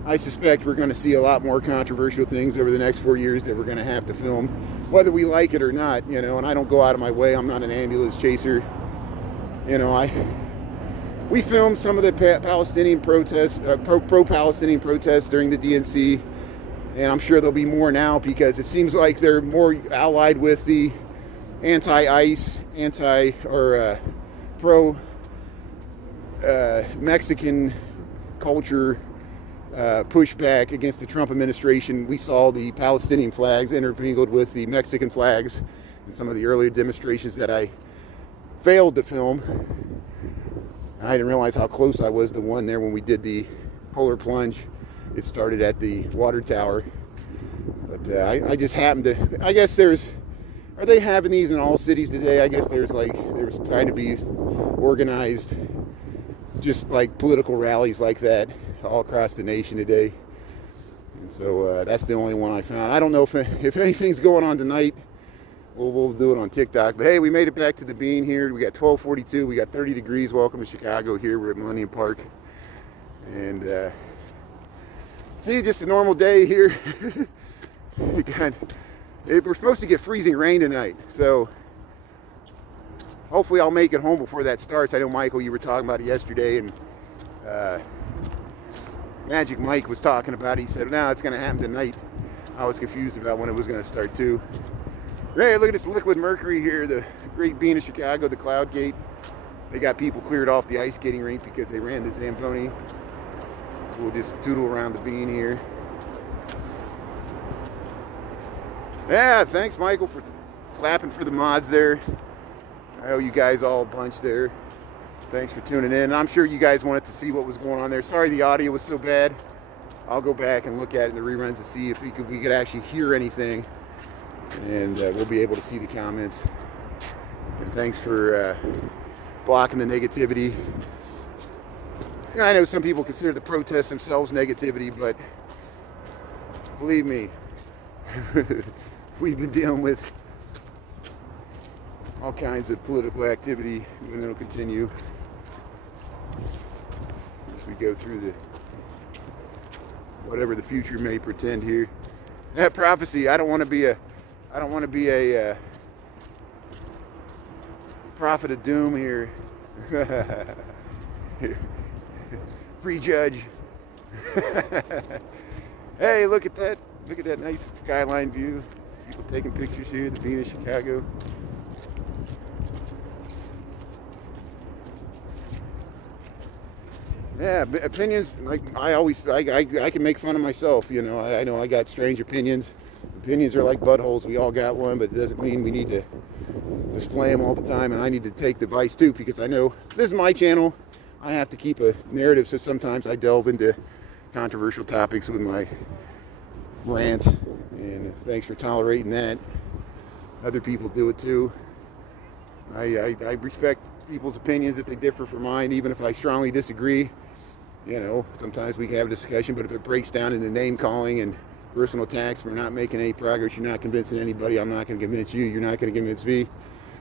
I suspect we're going to see a lot more controversial things over the next 4 years that we're going to have to film, whether we like it or not, you know. And I don't go out of my way. I'm not an ambulance chaser. You know, we filmed some of the Palestinian protests, pro-Palestinian protests during the DNC, and I'm sure there'll be more now, because it seems like they're more allied with the anti-ICE, pro-Mexican culture pushback against the Trump administration. We saw the Palestinian flags intermingled with the Mexican flags in some of the earlier demonstrations that I failed to film. I didn't realize how close I was to one there when we did the polar plunge. It started at the water tower. But I just happened to, I guess are they having these in all cities today? I guess there's trying to be organized, just like political rallies like that all across the nation today. And so that's the only one I found. I don't know if anything's going on tonight. We'll do it on TikTok. But hey, we made it back to the Bean here. We got 12:42. We got 30 degrees. Welcome to Chicago here. We're at Millennium Park. And see, just a normal day here. We're supposed to get freezing rain tonight. So hopefully I'll make it home before that starts. I know, Michael, you were talking about it yesterday. And Magic Mike was talking about it. He said, no, it's going to happen tonight. I was confused about when it was going to start too. Hey, look at this liquid mercury here, the Great Bean of Chicago, the Cloud Gate. They got people cleared off the ice skating rink because they ran the Zamboni. So we'll just tootle around the Bean here. Yeah, thanks, Michael, for clapping for the mods there. I owe you guys all a bunch there. Thanks for tuning in. I'm sure you guys wanted to see what was going on there. Sorry the audio was so bad. I'll go back and look at it in the reruns to see if we could actually hear anything. And we'll be able to see the comments. And thanks for blocking the negativity. I know some people consider the protests themselves negativity, but believe me, we've been dealing with all kinds of political activity, and it'll continue as we go through the whatever the future may pretend here. That prophecy, I don't want to be a prophet of doom here. Prejudge. Hey, look at that. Look at that nice skyline view. People taking pictures here, the Bean of Chicago. Yeah, opinions, like I can make fun of myself, you know. I know I got strange opinions. Opinions are like buttholes. We all got one, but it doesn't mean we need to display them all the time. And I need to take the advice too, because I know this is my channel. I have to keep a narrative, so sometimes I delve into controversial topics with my rants. And thanks for tolerating that. Other people do it too. I respect people's opinions if they differ from mine, even if I strongly disagree. You know, sometimes we can have a discussion, but if it breaks down into name calling and personal attacks, we're not making any progress. You're not convincing anybody. I'm not going to convince you. You're not going to convince me.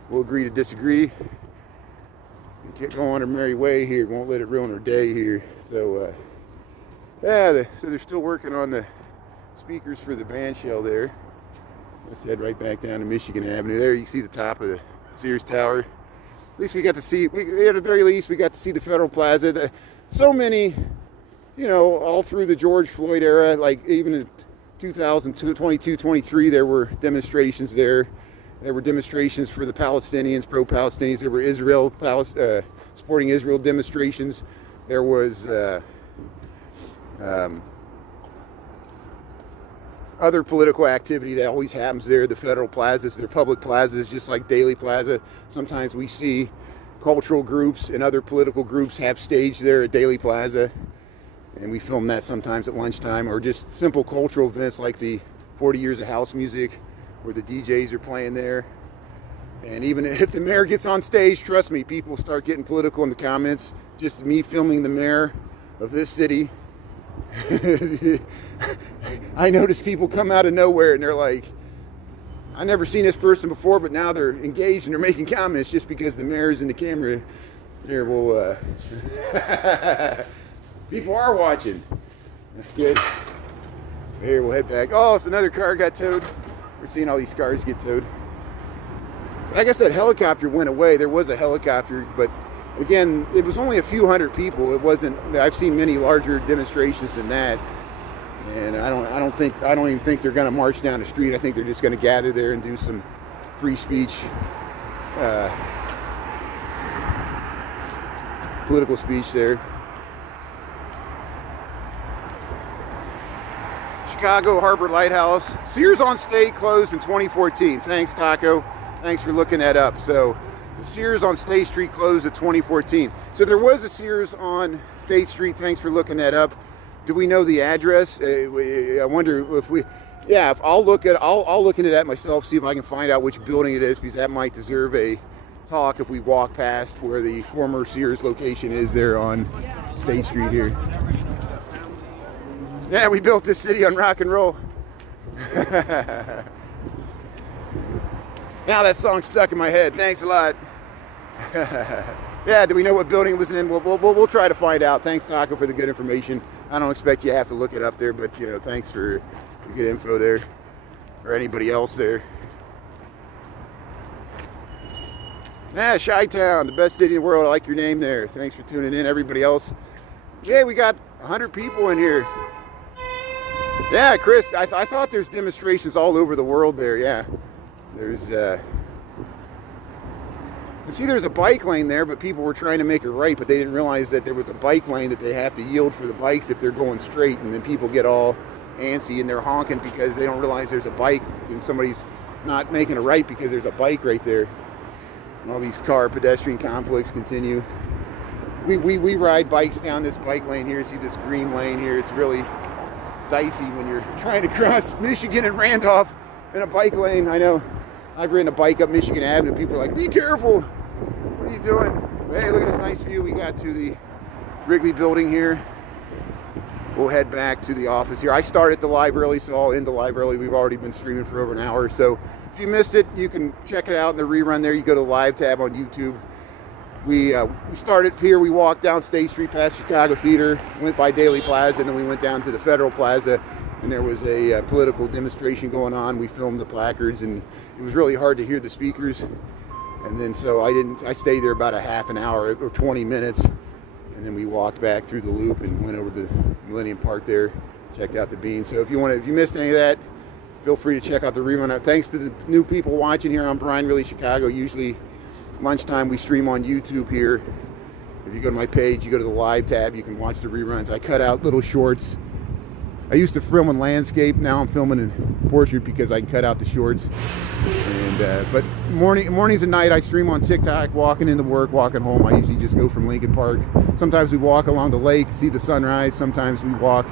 We'll agree to disagree and get going on our merry way here. Won't let it ruin our day here. So, yeah, so they're still working on the speakers for the band shell there. Let's head right back down to Michigan Avenue. There you can see the top of the Sears Tower. At least we got to see, at the very least, we got to see the Federal Plaza. So many, you know, all through the George Floyd era, like even in 2022, 23, there were demonstrations there. There were demonstrations for the Palestinians, pro-Palestinians. There were supporting Israel demonstrations. There was other political activity that always happens there. The Federal Plazas, they're public plazas, just like Daily Plaza. Sometimes we see cultural groups and other political groups have stage there at Daily Plaza. And we film that sometimes at lunchtime, or just simple cultural events like the 40 Years of House Music, where the DJs are playing there. And even if the mayor gets on stage, trust me, people start getting political in the comments. Just me filming the mayor of this city. I notice people come out of nowhere and they're like, I never seen this person before, but now they're engaged and they're making comments just because the mayor's in the camera. There, we'll, people are watching. That's good. Here, we'll head back. Oh, it's another car got towed. We're seeing all these cars get towed. Like I said, helicopter went away. There was a helicopter, but again, it was only a few hundred people. It wasn't. I've seen many larger demonstrations than that, and I don't even think they're going to march down the street. I think they're just going to gather there and do some free speech, political speech there. Chicago Harbor Lighthouse. Sears on State closed in 2014. Thanks, Taco. Thanks for looking that up. So The Sears on State Street closed in 2014. So there was a Sears on State Street. Thanks for looking that up. Do we know the address? I wonder if we, yeah, if I'll look into that myself, see if I can find out which building it is, because that might deserve a talk if we walk past where the former Sears location is there on State Street here. Yeah, we built this city on rock and roll. Now that song's stuck in my head. Thanks a lot. Yeah, do we know what building it was in? We'll try to find out. Thanks, Taco, for the good information. I don't expect you to have to look it up there, but thanks for the good info there, or anybody else there. Yeah, Chi-Town, the best city in the world. I like your name there. Thanks for tuning in, everybody else. Yeah, we got 100 people in here. Yeah, Chris, I thought there's demonstrations all over the world there. Yeah, there's there's a bike lane there, but people were trying to make it right, but they didn't realize that there was a bike lane that they have to yield for the bikes if they're going straight, and then people get all antsy and they're honking because they don't realize there's a bike and somebody's not making a right because there's a bike right there. And all these car pedestrian conflicts continue. We ride bikes down this bike lane here. See this green lane here? It's really dicey when you're trying to cross Michigan and Randolph in a bike lane. I know I've ridden a bike up Michigan Avenue. People are like, be careful. What are you doing? But hey, look at this nice view. We got to the Wrigley building here. We'll head back to the office here. I started the live early, so I'll end the live early. We've already been streaming for over an hour. So if you missed it, you can check it out in the rerun there. You go to the live tab on YouTube. We started here. We walked down State Street past Chicago Theater, went by Daily Plaza, and then we went down to the Federal Plaza, and there was a political demonstration going on. We filmed the placards, and it was really hard to hear the speakers. And then so I stayed there about a half an hour or 20 minutes, and then we walked back through the loop and went over to Millennium Park there, checked out the Bean. So if you missed any of that, feel free to check out the rerun. Thanks to the new people watching here on Brian Really Chicago. Usually lunchtime we stream on YouTube here. If you go to my page, you go to the live tab, you can watch the reruns. I cut out little shorts. I used to film in landscape. Now I'm filming in portrait because I can cut out the shorts. And but mornings and night I stream on TikTok, walking into work, walking home. I usually just go from Lincoln Park. Sometimes we walk along the lake, see the sunrise. Sometimes we walk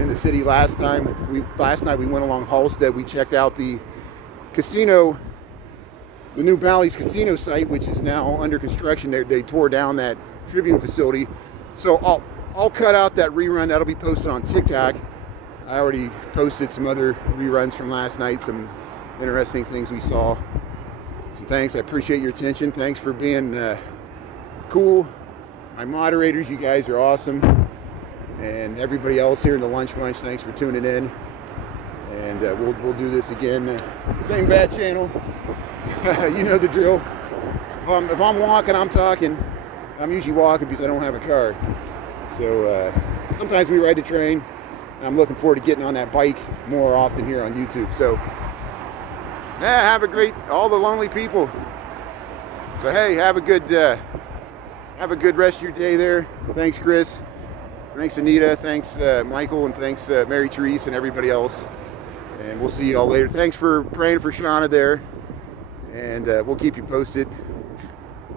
in the city. Last night we went along Halstead. We checked out the casino, the new Bally's casino site, which is now under construction. They tore down that Tribune facility. So I'll cut out that rerun. That'll be posted on TikTok. I already posted some other reruns from last night, some interesting things we saw. So thanks, I appreciate your attention. Thanks for being cool. My moderators, you guys are awesome. And everybody else here in the Lunch Bunch, thanks for tuning in. And we'll do this again. Same bat channel. You know the drill. If I'm walking, I'm talking. I'm usually walking because I don't have a car. So sometimes we ride the train. I'm looking forward to getting on that bike more often here on YouTube. So yeah, have a great, all the lonely people. So hey, have a good rest of your day there. Thanks, Chris. Thanks, Anita. Thanks, Michael, and thanks, Mary Therese, and everybody else. And we'll see you all later. Thanks for praying for Shauna there. And we'll keep you posted.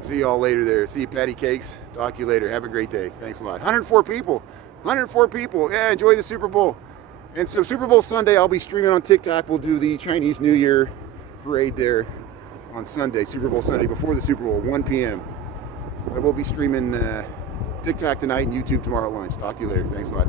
See you all later there. See you, Patty Cakes. Talk to you later. Have a great day. Thanks a lot. 104 people. 104 people. Yeah, enjoy the Super Bowl. And so Super Bowl Sunday, I'll be streaming on TikTok. We'll do the Chinese New Year parade there on Sunday, Super Bowl Sunday, before the Super Bowl, 1 p.m. But we'll be streaming TikTok tonight and YouTube tomorrow at lunch. Talk to you later. Thanks a lot.